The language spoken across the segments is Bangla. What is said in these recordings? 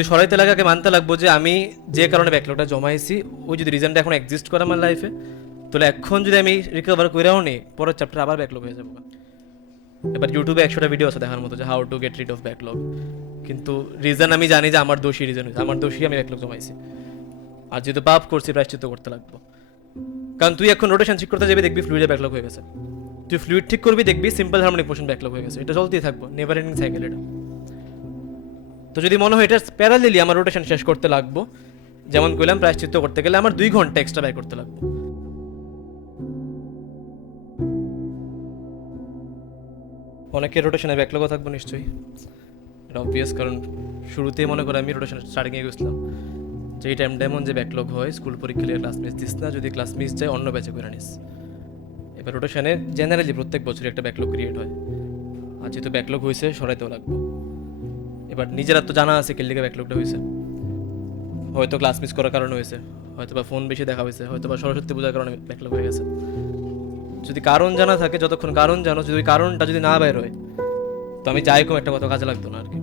যদি সরাইতে লাগে আগে মানতে লাগবো যে আমি যে কারণে ব্যাকলগটা জমাইছি ওই যদি রিজনটা এখন এক্সিস্ট করে আমার লাইফে, তাহলে এখন যদি আমি রিকভার করেও নিই পরের চ্যাপ্টার আবার ব্যাকলগ হয়ে যাবো। এবার ইউটিউবে 100টা ভিডিও আছে দেখার মতো যে how to get rid of backlog, কিন্তু রিজন আমি জানি যে আমার দোষী রিজন হয়েছে, আমার দোষী আমি ব্যাকলগ জমাইছি। আর যেহেতু পাপ করছি প্রায়শ্চিত্ত করতে লাগবো। কারণ তুই এখন রোটেশন ঠিক করতে যাবি দেখবি ফ্লুইডে ব্যাকলগ হয়ে গেছে, তুই ফ্লুইড ঠিক করবি দেখবি সিম্পল হারমোনিক মোশন ব্যাকলগ হয়ে গেছে। এটা চলতেই থাকবো, নেভার এন্ডিং সাইকেল এটা। তো যদি মনে হয় এটা প্যারালিলি আমার রোটেশন শেষ করতে লাগবো, যেমন কইলাম প্রায়শ্চিত্ত করতে গেলে আমার 2 ঘন্টা এক্সট্রা ব্যয় করতে লাগবে। অনেকের রোটেশনে ব্যাকলগও থাকবো নিশ্চয়ই, এটা অবভিয়াস। কারণ শুরুতেই মনে করে আমি রোটেশন স্টার্টিংয়ে গেছিলাম যে এই টাইমটা এমন যে ব্যাকলগ হয়, স্কুল পরীক্ষা ক্লাস মিস দিস না, যদি ক্লাস মিস যায় অন্য ব্যাচে করে নিস। এবার রোটেশনে জেনারেলি প্রত্যেক বছরই একটা ব্যাকলগ ক্রিয়েট হয়, আর যেহেতু ব্যাকলগ হয়েছে সরাইতেও লাগবে। এবার নিজেরা তো জানা আছে কেলিকে ব্যাকলগটা হয়েছে, হয়তো ক্লাস মিস করার কারণে হয়েছে, হয়তো বা ফোন বেশি দেখা হয়েছে, হয়তো বা সরস্বতী পূজার কারণে ব্যাকলগ হয়ে গেছে। যদি কারণ জানা থাকে, যতক্ষণ কারণ জানো, যদি কারণটা যদি না বের হয় তো আমি যাই কম একটা কথা কাজে লাগতো না আর কি।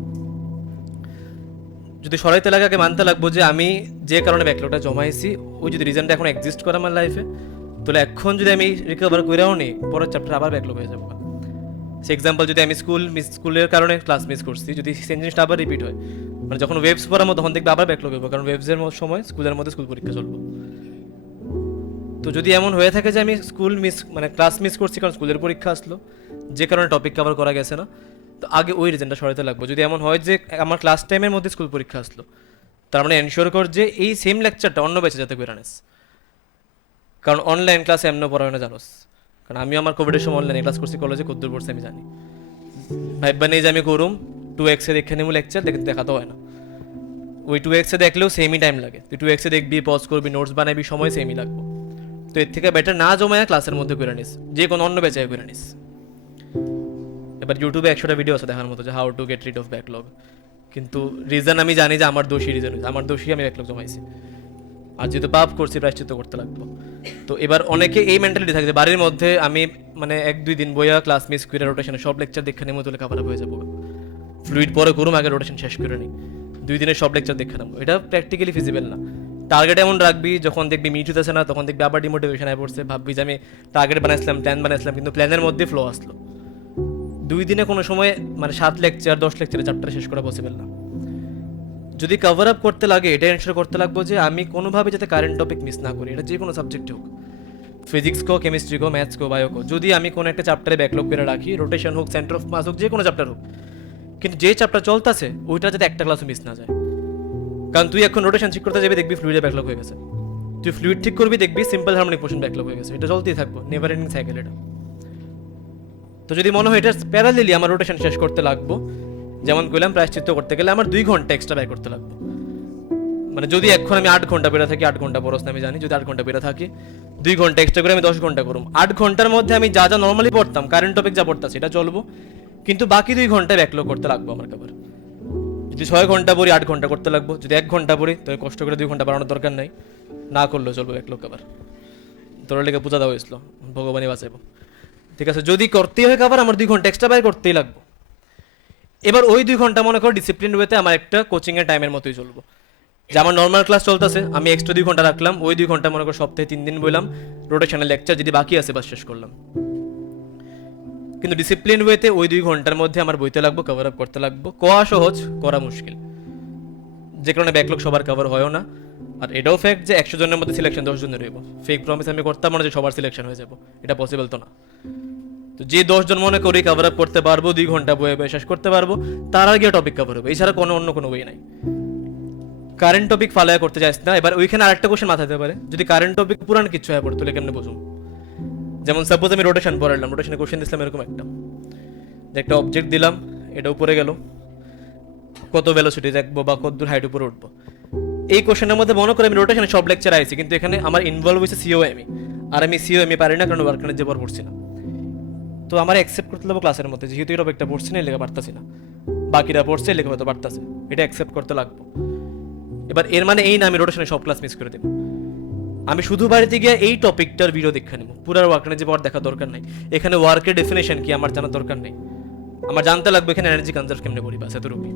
যদি সরাইতে লাগে আগে মানতে লাগবো যে আমি যে কারণে ব্যাকলগটা জমাইছি ওই যদি রিজনটা এখন এক্সিস্ট করে আমার লাইফে, তাহলে এখন যদি আমি রিকভার করেও নিই পরের চ্যাপ্টার আবার ব্যাকলগ হয়ে যাবো। সে এক্সাম্পল, যদি আমি স্কুলের কারণে ক্লাস মিস করছি, যদি সেম জিনিসটা আবার রিপিট হয়, মানে যখন ওয়েবস পড়ার মতো তখন দেখবে আবার ব্যাকলগ হইব, কারণ ওয়েবসের সময় স্কুলের মধ্যে স্কুল পরীক্ষা চলবো। তো যদি এমন হয়ে থাকে যে আমি ক্লাস মিস করছি কারণ স্কুলের পরীক্ষা আসলো, যে কারণে টপিক কভার করা গেছে না, তো আগে ওই রিজনটা সরাইতে লাগবো। যদি এমন হয় যে আমার ক্লাস টাইমের মধ্যে স্কুল পরীক্ষা আসলো, তার মানে এনশিওর কর যে এই সেম লেকচারটা অন্য ব্যাচে যাতে করে আনিস, কারণ অনলাইন ক্লাসে এমন পড়ায় না জানোস। কারণ আমি আমার কোভিডের সময় অনলাইনে ক্লাস করছি, কলেজে কদ্দূর পড়ছি আমি জানি। ভাইবা নেই যে আমি করুম 2x দেখে নেবো লেকচার, দেখতে দেখাতে হয় না। ওই 2x দেখলেও সেমই টাইম লাগে, তুই 2x দেখবি, পজ করবি, নোটস বানাবি, সময় সেমই লাগবে। তো এর থেকে বেটার না জমায় ক্লাসের মধ্যে করে নিস, যে কোনো অন্য বেচায় করে নিস। এবার ইউটিউবে 100টা ভিডিও আছে দেখার মতো যে how to get rid of backlog, কিন্তু রিজন আমি জানি যে আমার দোষী রিজন হয়েছে, আমার দোষী আমি ব্যাকলগ জমাইছি। আর যেহেতু পাপ করছি প্রায়শ্চিত্ত করতে লাগবো। তো এবার অনেকে এই মেন্টালিটি থাকে যে বাড়ির মধ্যে আমি 1-2 দিন বইয়া ক্লাস মিস করে রোটেশনে সব লেকচার দেখে নেবো, তুলে কাভার হয়ে যাবো। ফ্লুইড পরে করুম, আগে রোটেশন শেষ করে নিই, 2 দিনের সব লেকচার দেখে নেবো। এটা প্র্যাকটিক্যালি ফিজিবল না। টার্গেট এমন রাখবি, যখন দেখবি মিট হতেছে না তখন দেখবি আবার ডিমোটিভেশন হয়ে পড়ছে, ভাববি যে আমি টার্গেট বানাইছিলাম, প্ল্যান বানাইছিলাম, কিন্তু প্ল্যানের মধ্যে ফ্লো আসলো। 2 দিনে কোনো সময় 7 লেকচার 10 লেকচারে চ্যাপ্টার শেষ করা পসিবল না। যদি কভার আপ করতে লাগে এটা এনশিওর করতে লাগবো যে আমি কোনোভাবে যাতে কারেন্ট টপিক মিস না করি, এটা যে কোনো সাবজেক্ট হোক, ফিজিক্স কো, কেমিস্ট্রি কো, ম্যাথস কো, বায়ো কো। যদি আমি কোনো একটা চ্যাপ্টারে ব্যাকলগ করে রাখি, রোটেশন হোক, সেন্টার অফ মাস হোক, যে কোনো চ্যাপ্টার হোক, কিন্তু যে চ্যাপ্টার চলতেছে ওইটা যাতে একটা ক্লাসও মিস না যায়। কারণ তুই এখন রোটেশন ঠিক করতে যাবি দেখবি ফ্লুইডে ব্যাকলগ হয়ে গেছে, তুই ফ্লুইড ঠিক করবি দেখবি সিম্পল হারমোনিক মোশন ব্যাকলগ হয়ে গেছে। এটা চলতেই থাকবো, নেভার এন্ডিং সাইকেল এটা। তো যদি মনে হয় এটা প্যারালিলি আমার রোটেশন শেষ করতে লাগবো, যেমন কইলাম প্রায়শ্চিত্ত করতে গেলে আমার 2 ঘন্টা এক্সট্রা ব্যয় করতে লাগবে। মানে যদি এখন আমি 8 ঘন্টা বেড়ে থাকি, 8 ঘন্টা পড়াস না আমি জানি, যদি 8 ঘন্টা বেড়ে থাকি 2 ঘন্টা এক্সট্রা করে আমি 10 ঘন্টা করুম। 8 ঘন্টার মধ্যে আমি যা যা নর্মালি পড়তাম, কারেন্ট টপিক যা পড়তাম সেটা চলবো, কিন্তু বাকি 2 ঘন্টা ব্যাকলগ করতে লাগবো আমার কাবার। যদি 6 ঘন্টা পড়ি 8 ঘন্টা করতে লাগবো, যদি 1 ঘন্টা পড়ি তাহলে কষ্ট করে 2 ঘন্টা বাড়ানোর দরকার নাই, না করলেও চলবো ব্যাকলগ কাবার। তোর লেগে পূজা দেওয়া হয়েছিল, ভগবানই বাঁচাইবো। ঠিক আছে, যদি করতেই হয় কাবার আমার 2 ঘন্টা এক্সট্রা ব্যয় করতেই লাগবো। এবার ওই 2 ঘন্টা মনে করো ডিসিপ্লিন ওয়েতে আমার একটা কোচিংয়ের টাইমের মতোই চলবো। যে আমার নর্মাল ক্লাস চলতেছে, আমি এক্সট্রা 2 ঘন্টা রাখলাম, ওই 2 ঘন্টা মনে করো সপ্তাহে 3 দিন বললাম রোটেশনাল লেকচার, যদি বাকি আছে বাস শেষ করলাম। কিন্তু ডিসিপ্লিন ওয়েতে ওই 2 ঘন্টার মধ্যে আমার বইতে লাগবো, কভার আপ করতে লাগবো। কোয়া সহজ, করা মুশকিল, যে কারণে ব্যাকলগ সবার কভার হয়ও না। আর এটাও ফ্যাক্ট যে 100 জনের মধ্যে সিলেকশন 10 জনের হইব। ফেক প্রমিস আমি করতাম না যে সবার সিলেকশন হয়ে যাবো, এটা পসিবল তো না। তো যে 10 জন মনে করি কভার আপ করতে পারবো, 2 ঘন্টা বয়ে বয়ে শেষ করতে পারবো, তার আগে টপিক কভার হবে, এছাড়া অন্য কোনো ওয়ে নাই। কারেন্ট টপিক ফালায়া করতে চাইছ না। এবার ওইখানে আরেকটা কোশ্চেন মাথায় দিতে পারে, যদি কারেন্ট টপিক পুরান কিছু হয়ে পড়তো কেমনে বুঝুম। যেমন সাপোজ আমি রোটেশন পড়ালাম, রোটেশনে কোশ্চেন দিলাম এরকম একটা, যে একটা অবজেক্ট দিলাম, এটা উপরে গেল, কত ভেলোসিটি দেখবো বা কত দূর হাইট উপরে উঠবো। এই কোশ্চেনের মধ্যে মনে করে আমি রোটেশনে সব লেকচার আইছি, কিন্তু এখানে আমার ইনভলভ হয়েছে সিওএমই, আর আমি সিওএমই পারি না কারণ ওয়ার্কনের যে পর পড়ছি না। তো আমার অ্যাকসেপ্ট করতে লাগবো ক্লাসের মধ্যে, যেহেতু এই টপিকটা পড়ছি না লেখা পারতাছি না, বাকিরা পড়ছে লেখা হয়তো পারতাছে, এটা অ্যাকসেপ্ট করতে লাগবো। এবার এর মানে এই না আমি রোটেশনে সব ক্লাস মিস করে দেবো। আমি শুধু বাড়িতে গিয়ে এই টপিকটার ভিডিও দেখে নেবো, পুরো ওয়ার্কের যে পর দেখার দরকার নেই। এখানে ওয়ার্কের ডেফিনেশন কি আমার জানার দরকার নেই, আমার জানতে লাগবে এখানে এনার্জি কনজার্ভ কেমনে করি, বাস এতটুকুই।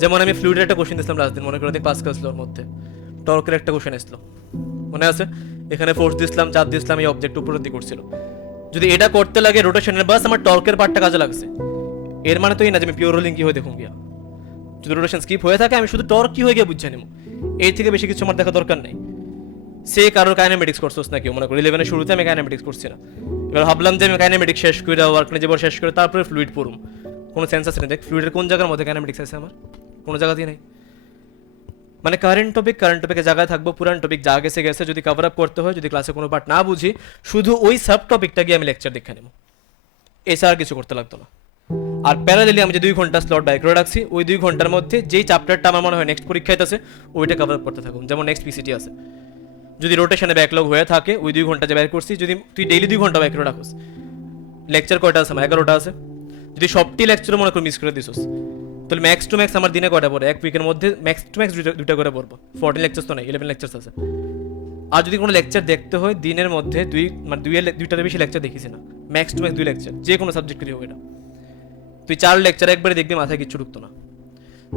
যেমন আমি ফ্লুইডের একটা কোশ্চেন দিয়েছিলাম লাস্ট দিন, মনে করে ক্লাস ক্লাসলোর মধ্যে টর্কের একটা কোশ্চেন আসলো, মনে আছে? এখানে ফোর্স দিয়েছিলাম, চাপ দিয়েছিলাম, এই অবজেক্ট উপর দিকে করছিল। যদি এটা করতে লাগে রোটেশনের, বাস আমার টর্কের পার্টটা কাজে লাগছে, এর মানে তো এই না যে আমি পিওর রোলিং কি হয়ে দেখুন গিয়া। যদি রোটেশন স্কিপ হয়ে থাকে আমি শুধু টর্ক কি হয়ে গিয়ে বুঝছে নেব, এই থেকে বেশি কিছু আমার দেখা দরকার নেই। সে কারোর কাইনেমেটিক্স করছোস না কেউ, মনে করি 11 শুরুতে আমি কাইনেমেটিক্স করছি না, এবার ভাবলাম যে আমি কাইনেমেটিক্স শেষ করে ওয়ার্ক নিজেবার শেষ করে তারপরে ফ্লুইড পড়ুম, কোনো সেন্স আছে না? দেখ ফ্লুইডের কোন জায়গার মধ্যে কাইনেমেটিক্স আছে আমার? কোনো জায়গাতেই নাই। মানে কারেন্ট টপিকের জায়গায় থাকবো, পুরান টপিক যা গেছে গেছে, যদি কভার আপ করতে হয়, যদি ক্লাসে কোনো পার্ট না বুঝি, শুধু ওই সাব টপিকটা গিয়ে আমি লেকচার দেখে নেব, এছাড়া আর কিছু করতে লাগতো না। আর প্যারালেলি আমি যে 2 ঘন্টা স্লট বাই করে রাখছি, ওই 2 ঘন্টার মধ্যে যেই চ্যাপ্টারটা আমার মনে হয় নেক্সট পরীক্ষায় আছে ওইটা কভার আপ করতে থাকুন। যেমন নেক্সট পিসিটি আছে, যদি রোটেশনে ব্যাকলগ হয়ে থাকে ওই 2 ঘন্টা যে বের করছি, যদি তুই ডেইলি 2 ঘন্টা ব্যাক করে রাখোস, লেকচার কয়টা আছে আমার? 11টা আছে। যদি সবটি লেকচার মনে করে মিস করে দিছোস, তাহলে ম্যাক্স টু ম্যাক্স আমার দিনে কয়টা পড়ে? এক উইকের মধ্যে ম্যাক্স টু ম্যাক্স দুইটা করে পড়বো। 14 লেকচার তো নাই, 11 লেকচার আছে। আর যদি কোনো লেকচার দেখতে হয় দিনের মধ্যে দুইটার বেশি লেকচার দেখিস না, ম্যাক্স টু ম্যাক্স 2 লেকচার, যে কোনো সাবজেক্টেরই হোক। এটা তুই 4 লেকচার একবারে দেখবি মাথায় কিছু ঢুকতো না,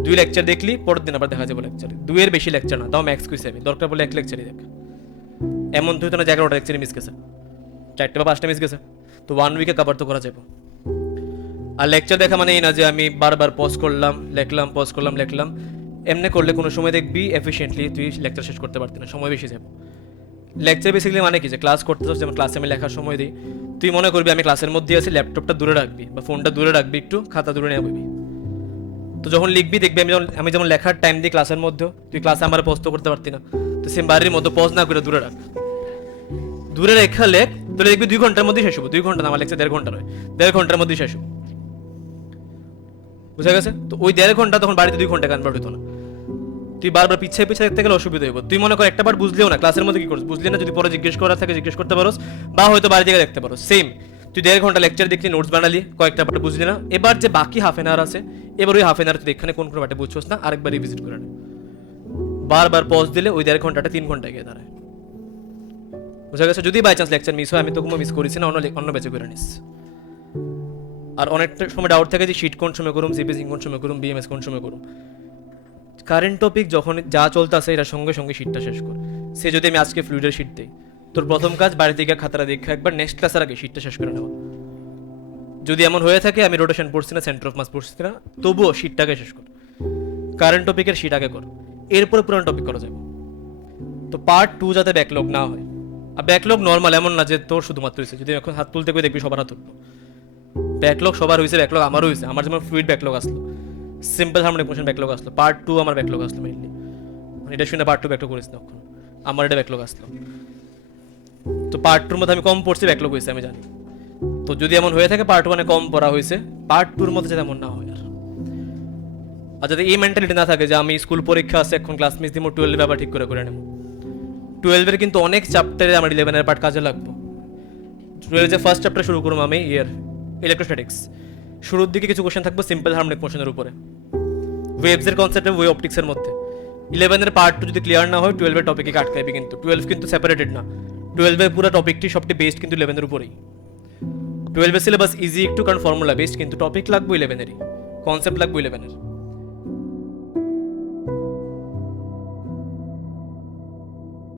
2 লেকচার দেখলি পরের দিন আবার দেখা যাবে লেকচার, 2 এর বেশি লেকচার না, তাও ম্যাক্স কুইজ হবে, দরকার পড়লে 1 লেকচারই দেখ। এমন তুই তো না 11টা লেকচারই মিস গেছে, 4টে বা 5টে মিস গেছে, তো 1 উইকে কভার তো করা যাবে। আর লেকচার দেখা মানে এই না যে আমি বারবার পজ করলাম লিখলাম, পজ করলাম লিখলাম, এমনি করলে কোনো সময় দেখবি এফিশিয়েন্টলি তুই লেকচার শেষ করতে পারতি না, সময় বেশি যাবে। লেকচার বেসিক্যালি মানে কি, যে ক্লাস করতে চাস, যেমন ক্লাসে আমি লেখার সময় দিই, তুই মনে করবি আমি ক্লাসের মধ্যে আছি, ল্যাপটপটা দূরে রাখবি বা ফোনটা দূরে রাখবি, একটু খাতা দূরে নিয়ে বলবি, তো যখন লিখবি দেখবি আমি যেমন লেখার টাইম দিই ক্লাসের মধ্যে, তুই ক্লাসে আমার পজ তো করতে পারতি না, তো সেম বাড়ির মধ্যে পজ না করে দূরে রাখ, দূরে রেখা লেখ, তাহলে দেখবি 2 ঘন্টার মধ্যেই শেষ হবো। 2 ঘন্টা না, আমার লেকচার 1.5 ঘন্টা নয়, 1.5 ঘন্টার মধ্যেই শেষ হবো, বুঝা গেছে? তো ওই 1.5 ঘন্টা তখন বাড়িতে 2 ঘন্টা কনভার্ট হতো না, তুই বারবার পিছিয়ে পিছিয়ে দেখতে গেলে অসুবিধা হইব। তুই মনে কর একটা বার বুঝলেও না, ক্লাসের মধ্যে কি করছিস বুঝলি না, যদি পরে জিজ্ঞেস করা থাকে জিজ্ঞেস করতে পারোস, বা হয়তো বাড়ি থেকে দেখতে পারো। সেম তুই 1.5 ঘন্টা লেকচার দেখলি, নোটস বানালি, কয়েকটা পার্ট বুঝলি না, এবার যে বাকি হাফ এন আওয়ার আছে, এবার ওই হাফ এন আওয়ার তুই এখানে কোন কোনো পার্টে বুঝছোস না, আরেকবার রিভিজিট করে নে, বারবার পজ দিলে ওই 1.5 ঘন্টাটা 3 ঘন্টা গিয়ে দাঁড়ায়, বুঝা গেছে? যদি বাই চান্স লেকচার মিস হয়, আমি তো কোনো মিস করেছি না, অন্য ব্যাচে করে নিস। আর অনেকটা সময় ডাউট থাকে যে শিট কোন সময় করুম, সিপিসিং কোন সময় করুম, বিএমএস কোন সময় করুম। কারেন্ট টপিক যখন যা চলতেছে এটার সঙ্গে সঙ্গে শিটটা শেষ কর। সে যদি আমি আজকে ফ্লুইডের শিট দিই, তোর প্রথম কাজ বাড়িতে গিয়ে খাতাটা দেখা একবার, নেক্সট ক্লাসের আগে শিটটা শেষ করে নেওয়া। যদি এমন হয়ে থাকে আমি রোটেশন পড়ছি না, সেন্টার অফ মাস পড়ছি না, তবুও শিটটাকে শেষ কর, কারেন্ট টপিকের শিট আগে কর, এরপরে পুরানো টপিক করা যাবে। তো পার্ট 2 যাতে ব্যাকলগ না হয়, আর ব্যাকলগ নর্মাল, এমন না যে তোর শুধুমাত্র হয়েছে, যদি এখন হাত তুলতে গিয়ে দেখবি সবার হাত তুলবো, ব্যাকলগ সবার হয়েছে, ব্যাকলগ আমারও হয়েছে, আমার যেমন ফ্লুইড ব্যাকলগ আসলো, সিম্পল হারমোনিক মোশন ব্যাকলগ আসলো, পার্ট 2 আমার ব্যাকলগ আসলো মেইনলি, মানে এটা শুনে পার্ট 2 ব্যাকলগ করিস না কখনো, আমার এটা ব্যাকলগ আসলো। তো পার্ট 2 এর মধ্যে আমি কম পড়ছি, ব্যাকলগ হয়েছে আমি জানি। তো যদি এমন হয়ে থাকে পার্ট 1 এ কম পড়া হয়েছে, পার্ট 2 এর মধ্যে যাতে এমন না হয়। আর যদি এই মেন্টালিটি না থাকে যে আমি স্কুল পরীক্ষা আছে এখন ক্লাস মিস দিব, 12 আবার ঠিক করে নেব, 12 এর কিন্তু অনেক চ্যাপ্টারে আমার 11 এর পার্ট কাজে লাগবে। 12 যে ফার্স্ট চ্যাপ্টার শুরু করবো আমি ইলেকট্রোস্ট্যাটিক্স, শুরুর দিকে কিছু কোশ্চেন থাকবে সিম্পল হারমোনিক মোশনের উপরে, ওয়েভস এর কনসেপ্টে, ওয়েভ অপটিক্সের মধ্যে। 11 এর পার্ট 2 যদি ক্লিয়ার না হয় 12 এর টপিকে আটকাইবে, কিন্তু 12 কিন্তু সেপারেটেড না, 12 এর পুরো টপিকটি সবটি বেসড কিন্তু 11 এর উপরেই। 12 এর সিলেবাস ইজি একটু, কারণ ফর্মুলা বেসড, কিন্তু টপিক লাগবে 11 এরই, কনসেপ্ট লাগবে 11 এর।